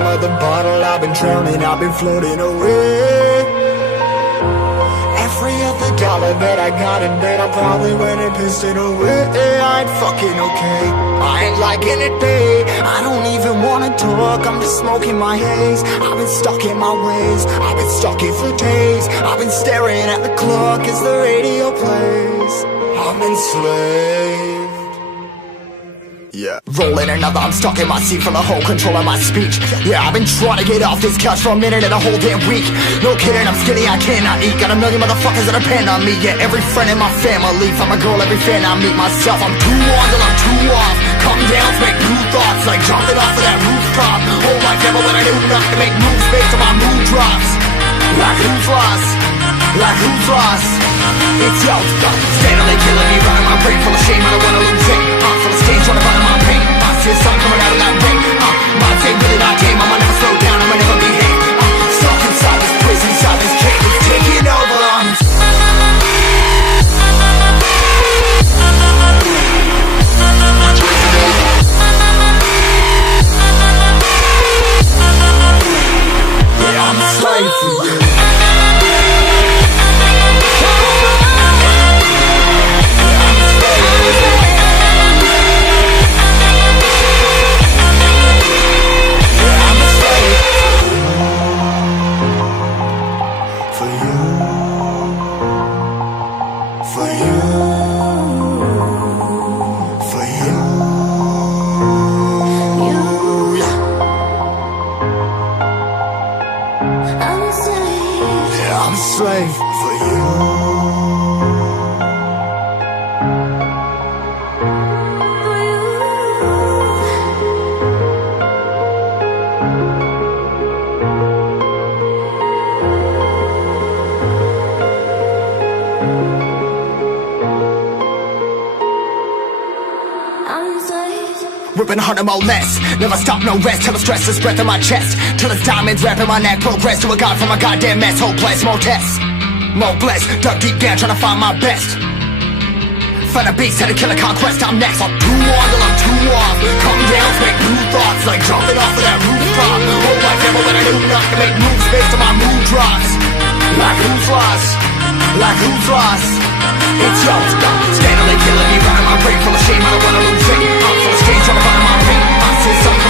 bottom of the bottle, I've been drowning, I've been floating away. Every other dollar that I got in bed, I probably went and pissed it away. I ain't fucking okay, I ain't liking it, babe. I don't even wanna talk, I'm just smoking my haze. I've been stuck in my ways, I've been stuck in for days. I've been staring at the clock as the radio plays. I'm enslaved. Yeah. Rolling another, I'm stuck in my seat for the whole control of my speech. Yeah, I've been trying to get off this couch for a minute and a whole damn week. No kidding, I'm skinny, I cannot eat. Got a million motherfuckers that depend on me. Yeah, every friend in my family. From a girl, every fan I meet myself. I'm too on till I'm too off. Come down to make new thoughts, like jumping off of that rooftop. Whole life never when I do nothing to make moves based on my mood drops. Like who's lost? Like who's lost? It's yo, steadily killing me, running my brain full of shame. I don't wanna lose it. Full of stage, trying to find my pain. I see the sun coming out of that rain. My day really not tame. I'ma never slow down. I'ma never behave. Stuck inside this prison, inside this cage. It's taking over. Yeah, I'm a slave for you. Slave for you. Ripping harder, more less. Never stop, no rest. Till the stress is breath in my chest. Till it's diamonds wrapping my neck. Progress to a god from a goddamn mess. Hopeless, more tests, more blessed. Dug deep down trying to find my best. Find a beast, had to kill a conquest. I'm next. I'm too on till I'm too off. Come down to make new thoughts, like jumping off of that rooftop. Whole life never when I do nothing to make moves based on my mood drops. Like who's lost? Like who's lost? It's yo, steadily killing me, running my brain full of shame. I don't wanna lose it. Full of stage, trying to find my pain. I see something